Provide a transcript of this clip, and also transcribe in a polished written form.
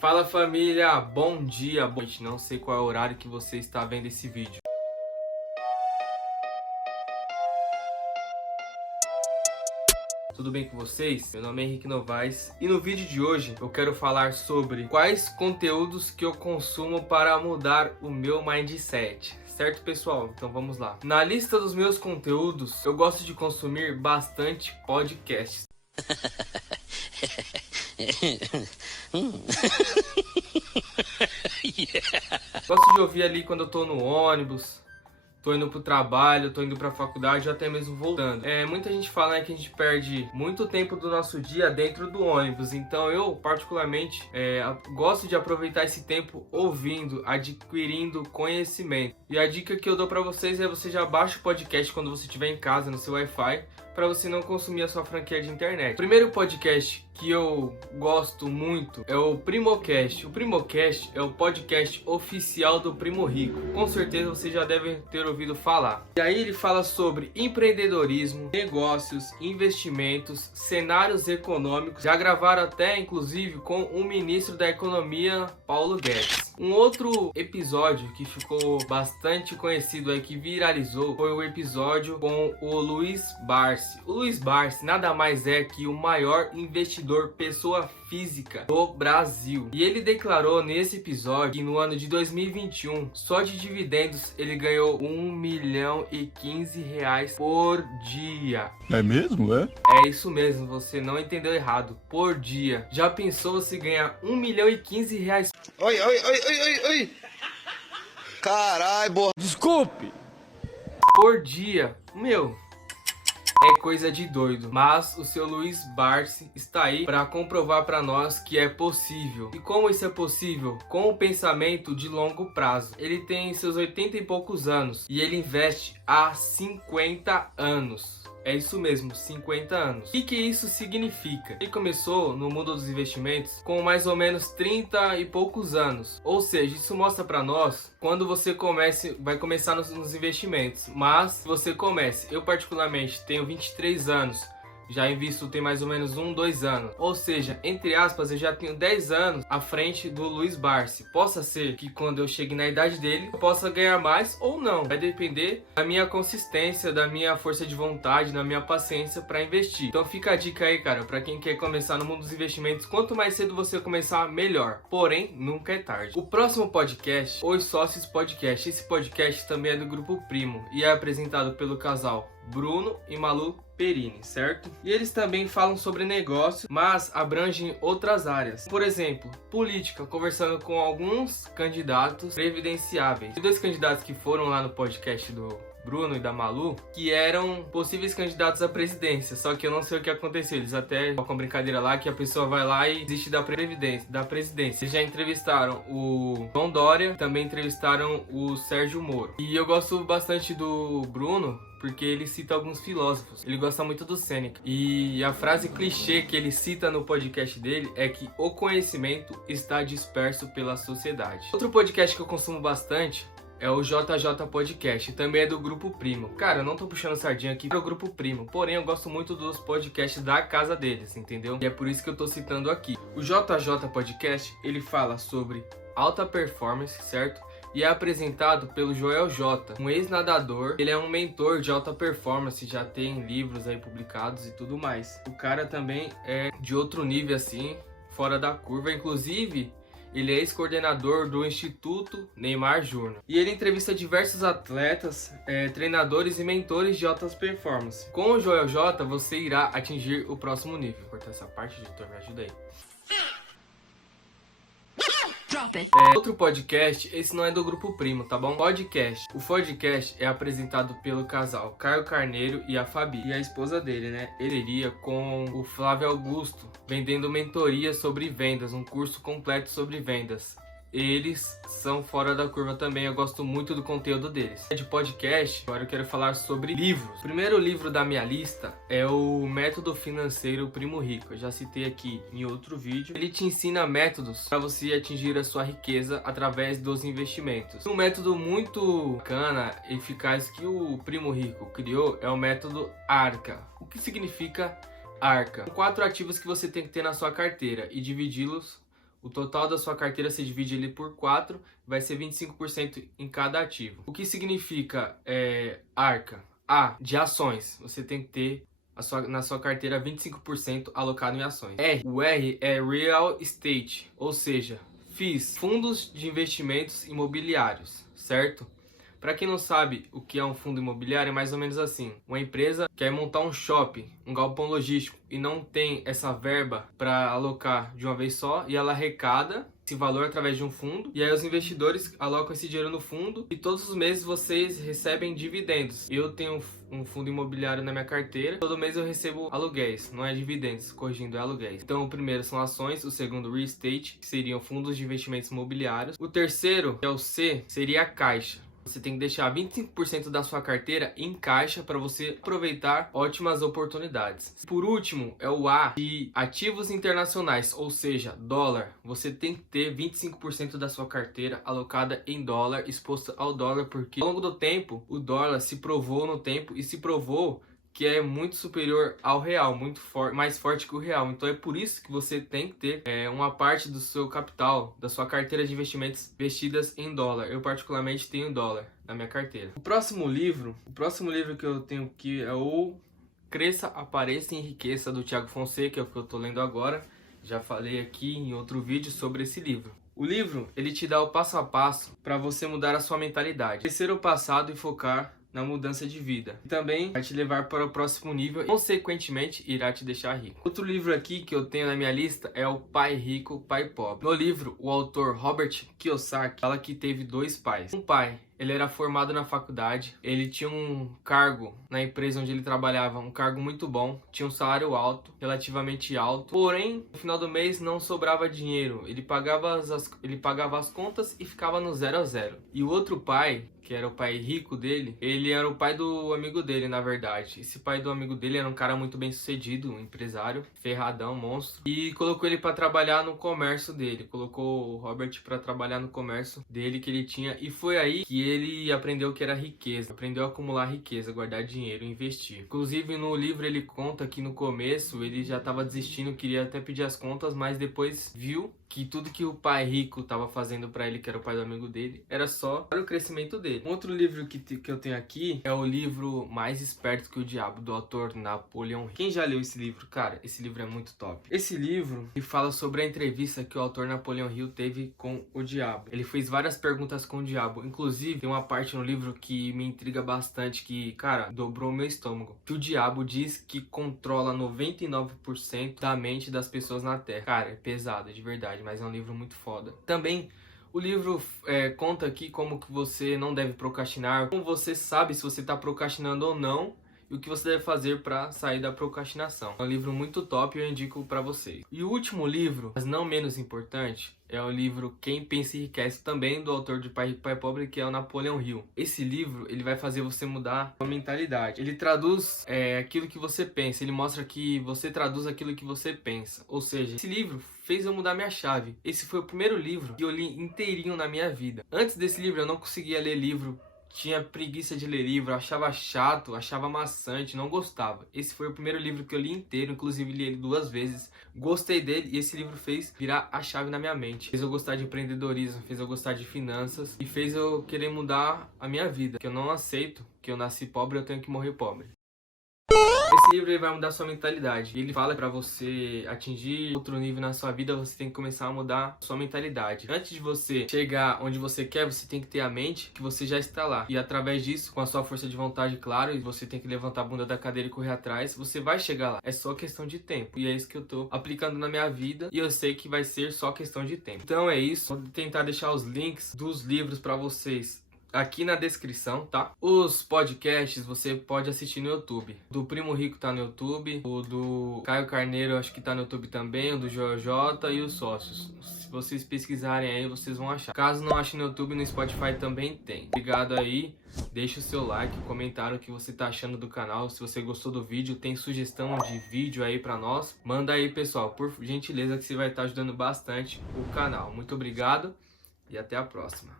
Fala família, bom dia, boa noite, não sei qual é o horário que você está vendo esse vídeo. Tudo bem com vocês? Meu nome é Henrique Novaes e no vídeo de hoje eu quero falar sobre quais conteúdos que eu consumo para mudar o meu mindset. Certo, pessoal? Então vamos lá. Na lista dos meus conteúdos, eu gosto de consumir bastante podcasts. Gosto de ouvir ali quando eu tô no ônibus, tô indo pro trabalho, tô indo pra faculdade ou até mesmo voltando. Muita gente fala, né, que a gente perde muito tempo do nosso dia dentro do ônibus. Então eu, particularmente, gosto de aproveitar esse tempo ouvindo, adquirindo conhecimento. E a dica que eu dou pra vocês é você já baixa o podcast quando você estiver em casa, no seu Wi-Fi, para você não consumir a sua franquia de internet. O primeiro podcast que eu gosto muito é o Primocast. O Primocast é o podcast oficial do Primo Rico. Com certeza vocês já devem ter ouvido falar. E aí ele fala sobre empreendedorismo, negócios, investimentos, cenários econômicos. Já gravaram até, inclusive, com o ministro da Economia, Paulo Guedes. Um outro episódio que ficou bastante conhecido aí, que viralizou, foi o episódio com o Luiz Barsi. O Luiz Barsi nada mais é que o maior investidor pessoa física do Brasil. E ele declarou nesse episódio que no ano de 2021, só de dividendos, ele ganhou R$1.015 por dia. É mesmo, é? É isso mesmo, você não entendeu errado. Por dia. Já pensou se ganhar R$1.015? Oi. Caralho, boa. Desculpe! Por dia. Meu, é coisa de doido. Mas o seu Luiz Barsi está aí para comprovar para nós que é possível. E como isso é possível? Com o pensamento de longo prazo. Ele tem seus 80 e poucos anos e ele investe há 50 anos. É isso mesmo, 50 anos. O que isso significa? Ele começou no mundo dos investimentos com mais ou menos 30 e poucos anos. Ou seja, isso mostra para nós quando você vai começar nos investimentos. Mas se você comece, eu particularmente tenho 23 anos. Já invisto tem mais ou menos 2 anos. Ou seja, entre aspas, eu já tenho 10 anos à frente do Luiz Barsi. Possa ser que quando eu chegue na idade dele, eu possa ganhar mais ou não. Vai depender da minha consistência, da minha força de vontade, da minha paciência para investir. Então fica a dica aí, cara, para quem quer começar no mundo dos investimentos. Quanto mais cedo você começar, melhor. Porém, nunca é tarde. O próximo podcast, Os Sócios Podcast. Esse podcast também é do Grupo Primo e é apresentado pelo casal Bruno e Malu Perini, certo? E eles também falam sobre negócio, mas abrangem outras áreas. Por exemplo, política, conversando com alguns candidatos previdenciáveis. E 2 candidatos que foram lá no podcast do Bruno e da Malu, que eram possíveis candidatos à presidência, só que eu não sei o que aconteceu. Eles até com a brincadeira lá que a pessoa vai lá e desiste da presidência. Eles já entrevistaram o João Dória, também entrevistaram o Sérgio Moro. E eu gosto bastante do Bruno porque ele cita alguns filósofos. Ele gosta muito do Sêneca. E a frase clichê que ele cita no podcast dele é que o conhecimento está disperso pela sociedade. Outro podcast que eu consumo bastante é o JJ Podcast, também é do Grupo Primo. Cara, eu não tô puxando sardinha aqui pro Grupo Primo, porém eu gosto muito dos podcasts da casa deles, entendeu? E é por isso que eu tô citando aqui. O JJ Podcast, ele fala sobre alta performance, certo? E é apresentado pelo Joel J, um ex-nadador. Ele é um mentor de alta performance, já tem livros aí publicados e tudo mais. O cara também é de outro nível assim, fora da curva. Inclusive, ele é ex-coordenador do Instituto Neymar Júnior. E ele entrevista diversos atletas, treinadores e mentores de altas performances. Com o Joel J, você irá atingir o próximo nível. Vou cortar essa parte, editor, me ajuda aí. Outro podcast, esse não é do Grupo Primo, tá bom? Podcast. O podcast é apresentado pelo casal Caio Carneiro e a Fabi, e a esposa dele, né? Ele iria com o Flávio Augusto, vendendo mentoria sobre vendas, um curso completo sobre vendas. Eles são fora da curva também, eu gosto muito do conteúdo deles. De podcast, agora eu quero falar sobre livros. O primeiro livro da minha lista é o Método Financeiro Primo Rico. Eu já citei aqui em outro vídeo. Ele te ensina métodos para você atingir a sua riqueza através dos investimentos. Um método muito bacana, eficaz que o Primo Rico criou é o método ARCA. O que significa ARCA? São 4 ativos que você tem que ter na sua carteira e dividi-los O total da sua carteira se divide ele por 4, vai ser 25% em cada ativo. O que significa ARCA? A, de ações. Você tem que ter na sua carteira 25% alocado em ações. O R é Real Estate, ou seja, FIIs, fundos de investimentos imobiliários, certo? Para quem não sabe o que é um fundo imobiliário, é mais ou menos assim. Uma empresa quer montar um shopping, um galpão logístico, e não tem essa verba para alocar de uma vez só, e ela arrecada esse valor através de um fundo, e aí os investidores alocam esse dinheiro no fundo, e todos os meses vocês recebem dividendos. Eu tenho um fundo imobiliário na minha carteira, todo mês eu recebo aluguéis, não é dividendos, corrigindo, é aluguéis. Então o primeiro são ações, o segundo real estate, que seriam fundos de investimentos imobiliários. O terceiro, que é o C, seria a caixa. Você tem que deixar 25% da sua carteira em caixa para você aproveitar ótimas oportunidades. Por último, é o A, de ativos internacionais, ou seja, dólar. Você tem que ter 25% da sua carteira alocada em dólar, exposta ao dólar, porque ao longo do tempo, o dólar se provou no tempo e se provou que é muito superior ao real, muito mais forte que o real. Então é por isso que você tem que ter uma parte do seu capital, da sua carteira de investimentos investidas em dólar. Eu particularmente tenho dólar na minha carteira. O próximo livro que eu tenho aqui é o Cresça, Apareça e Enriqueça, do Thiago Fonseca, que é o que eu estou lendo agora. Já falei aqui em outro vídeo sobre esse livro. O livro, ele te dá o passo a passo para você mudar a sua mentalidade, esquecer o passado e focar na mudança de vida. E também vai te levar para o próximo nível e, consequentemente, irá te deixar rico. Outro livro aqui que eu tenho na minha lista é o Pai Rico, Pai Pobre. No livro, o autor Robert Kiyosaki fala que teve 2 pais. Um pai, ele era formado na faculdade, ele tinha um cargo na empresa onde ele trabalhava, um cargo muito bom, tinha um salário alto, relativamente alto, porém, no final do mês não sobrava dinheiro, ele pagava as contas e ficava no 0 a 0. E o outro pai, que era o pai rico dele, ele era o pai do amigo dele, na verdade. Esse pai do amigo dele era um cara muito bem sucedido, um empresário, ferradão, monstro, e colocou ele para trabalhar no comércio dele, colocou o Robert para trabalhar no comércio dele que ele tinha, e foi aí que ele aprendeu o que era riqueza, aprendeu a acumular riqueza, guardar dinheiro, investir. Inclusive no livro ele conta que no começo ele já estava desistindo, queria até pedir as contas, mas depois viu que tudo que o pai rico estava fazendo para ele, que era o pai do amigo dele, era só para o crescimento dele. Um outro livro que eu tenho aqui é o livro Mais Esperto que o Diabo, do autor Napoleon Hill. Quem já leu esse livro? Cara, esse livro é muito top. Esse livro ele fala sobre a entrevista que o autor Napoleon Hill teve com o diabo. Ele fez várias perguntas com o diabo. Inclusive, tem uma parte no livro que me intriga bastante, que, cara, dobrou meu estômago. Que o diabo diz que controla 99% da mente das pessoas na Terra. Cara, é pesado, de verdade, mas é um livro muito foda. Também o livro conta aqui como que você não deve procrastinar, como você sabe se você está procrastinando ou não, e o que você deve fazer para sair da procrastinação. É um livro muito top e eu indico para vocês. E o último livro, mas não menos importante, é o livro Quem Pensa Enriquece, também do autor de Pai Rico, Pai Pobre, que é o Napoleon Hill. Esse livro, ele vai fazer você mudar a mentalidade. Ele traduz aquilo que você pensa, ele mostra que você traduz aquilo que você pensa. Ou seja, esse livro fez eu mudar minha chave. Esse foi o primeiro livro que eu li inteirinho na minha vida. Antes desse livro, eu não conseguia ler livro, tinha preguiça de ler livro, achava chato, achava maçante, não gostava. Esse foi o primeiro livro que eu li inteiro, inclusive li ele 2 vezes. Gostei dele e esse livro fez virar a chave na minha mente. Fez eu gostar de empreendedorismo, fez eu gostar de finanças e fez eu querer mudar a minha vida. Que eu não aceito que eu nasci pobre e eu tenho que morrer pobre. Esse livro ele vai mudar sua mentalidade. Ele fala para você atingir outro nível na sua vida, você tem que começar a mudar sua mentalidade. Antes de você chegar onde você quer, você tem que ter a mente que você já está lá. E através disso, com a sua força de vontade, claro, e você tem que levantar a bunda da cadeira e correr atrás, você vai chegar lá. É só questão de tempo. E é isso que eu tô aplicando na minha vida e eu sei que vai ser só questão de tempo. Então é isso. Vou tentar deixar os links dos livros para vocês aqui na descrição, tá? Os podcasts você pode assistir no YouTube. O do Primo Rico tá no YouTube, o do Caio Carneiro acho que tá no YouTube também, o do JJ e os sócios. Se vocês pesquisarem aí, vocês vão achar. Caso não achem no YouTube, no Spotify também tem. Obrigado aí, deixa o seu like, comentário o que você tá achando do canal. Se você gostou do vídeo, tem sugestão de vídeo aí pra nós, manda aí, pessoal, por gentileza, que você vai estar ajudando bastante o canal. Muito obrigado e até a próxima.